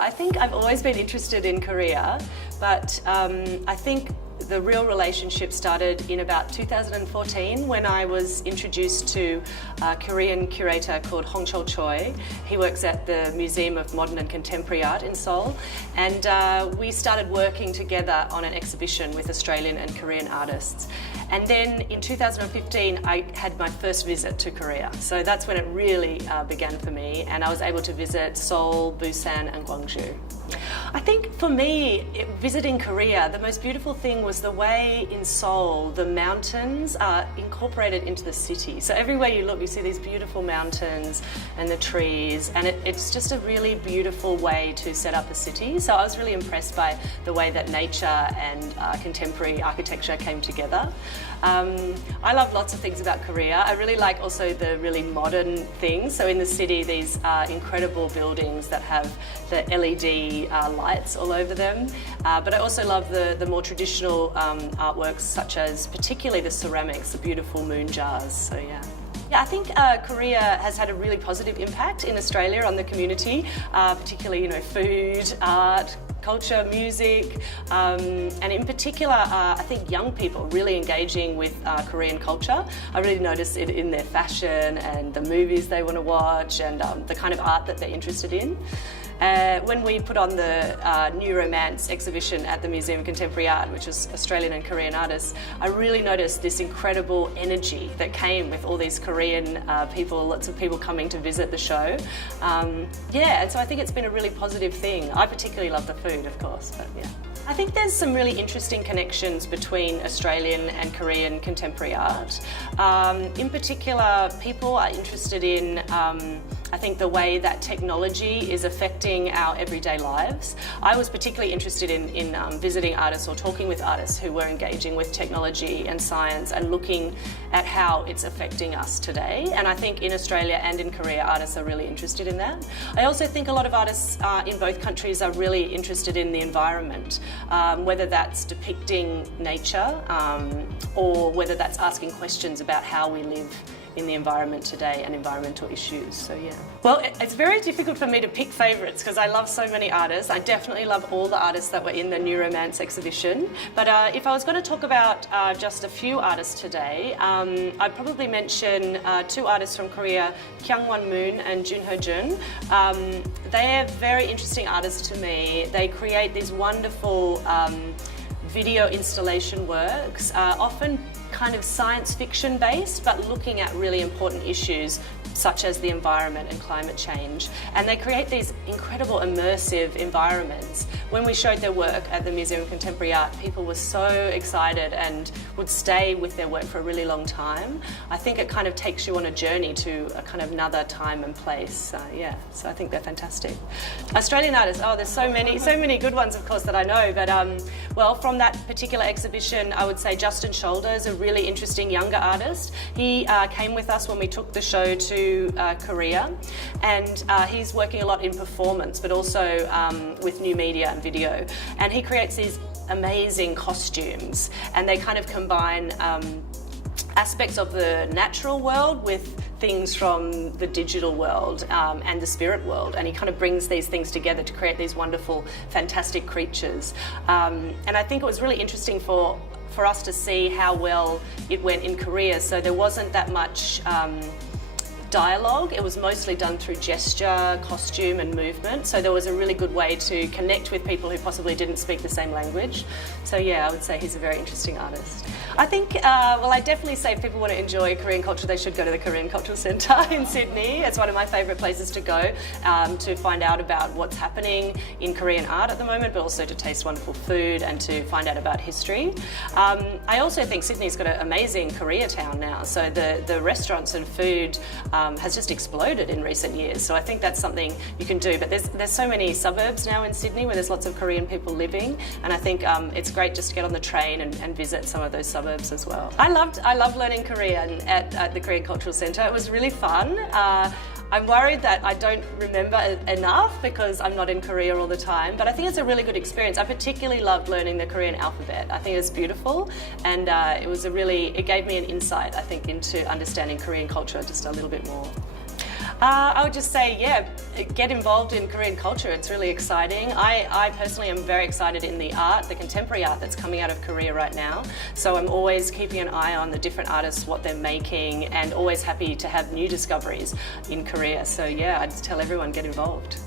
I think I've always been interested in Korea, but I think the real relationship started in about 2014 when I was introduced to a Korean curator called Hong Chol Choi. He works at the Museum of Modern and Contemporary Art in Seoul, and we started working together on an exhibition with Australian and Korean artists. And then in 2015 I had my first visit to Korea, so that's when it really began for me, and I was able to visit Seoul, Busan and Gwangju. I think for me, visiting Korea, the most beautiful thing was the way in Seoul the mountains are incorporated into the city. So everywhere you look, you see these beautiful mountains and the trees, and it's just a really beautiful way to set up a city. So I was really impressed by the way that nature and contemporary architecture came together. I love lots of things about Korea. I really like also the really modern things. So in the city, these incredible buildings that have the LED lights all over them. But I also love the more traditional artworks, such as particularly the ceramics, the beautiful moon jars. So yeah. Yeah, I think Korea has had a really positive impact in Australia on the community, particularly food, art, culture, music, and in particular, I think young people really engaging with Korean culture. I really notice it in their fashion and the movies they want to watch and the kind of art that they're interested in. When we put on the New Romance exhibition at the Museum of Contemporary Art, which is Australian and Korean artists, I really noticed this incredible energy that came with all these Korean people, lots of people coming to visit the show. Yeah, and so I think it's been a really positive thing. I particularly love the food, of course, but yeah. I think there's some really interesting connections between Australian and Korean contemporary art. In particular, people are interested in, I think, the way that technology is affecting our everyday lives. I was particularly interested in visiting artists or talking with artists who were engaging with technology and science and looking at how it's affecting us today. And I think in Australia and in Korea, artists are really interested in that. I also think a lot of artists in both countries are really interested in the environment. Whether that's depicting nature or whether that's asking questions about how we live in the environment today and environmental issues, so yeah. Well, it's very difficult for me to pick favourites because I love so many artists. I definitely love all the artists that were in the New Romance exhibition, but if I was going to talk about just a few artists today, I'd probably mention two artists from Korea, Kyungwon Moon and Junho Jun. They're very interesting artists to me. They create these wonderful video installation works, often kind of science fiction based, but looking at really important issues such as the environment and climate change. And they create these incredible immersive environments. When we showed their work at the Museum of Contemporary Art, people were so excited and would stay with their work for a really long time. I think it kind of takes you on a journey to a kind of another time and place. Yeah, so I think they're fantastic. Australian artists, oh, there's so many good ones, of course, that I know. But well, from that particular exhibition, I would say Justin Scholder is a really interesting younger artist. He came with us when we took the show to Korea, and he's working a lot in performance, but also with new media and video. And he creates these amazing costumes, and they kind of combine aspects of the natural world with things from the digital world and the spirit world, and he kind of brings these things together to create these wonderful, fantastic creatures. And I think it was really interesting for us to see how well it went in Korea. So there wasn't that much dialogue. It was mostly done through gesture, costume and movement. So there was a really good way to connect with people who possibly didn't speak the same language. So yeah, I would say he's a very interesting artist. I think, well, I definitely say if people want to enjoy Korean culture, they should go to the Korean Cultural Centre in Sydney. It's one of my favourite places to go to find out about what's happening in Korean art at the moment, but also to taste wonderful food and to find out about history. I also think Sydney's got an amazing Koreatown now. So the restaurants and food has just exploded in recent years. So I think that's something you can do. But there's so many suburbs now in Sydney where there's lots of Korean people living, and I think it's great just to get on the train and visit some of those suburbs as well. I loved learning Korean at the Korean Cultural Centre. It was really fun. I'm worried that I don't remember enough because I'm not in Korea all the time, but I think it's a really good experience. I particularly loved learning the Korean alphabet. I think it's beautiful, and it gave me an insight, I think, into understanding Korean culture just a little bit more. I would just say, yeah, get involved in Korean culture. It's really exciting. I personally am very excited in the art, the contemporary art that's coming out of Korea right now. So I'm always keeping an eye on the different artists, what they're making, and always happy to have new discoveries in Korea. So yeah, I'd tell everyone, get involved.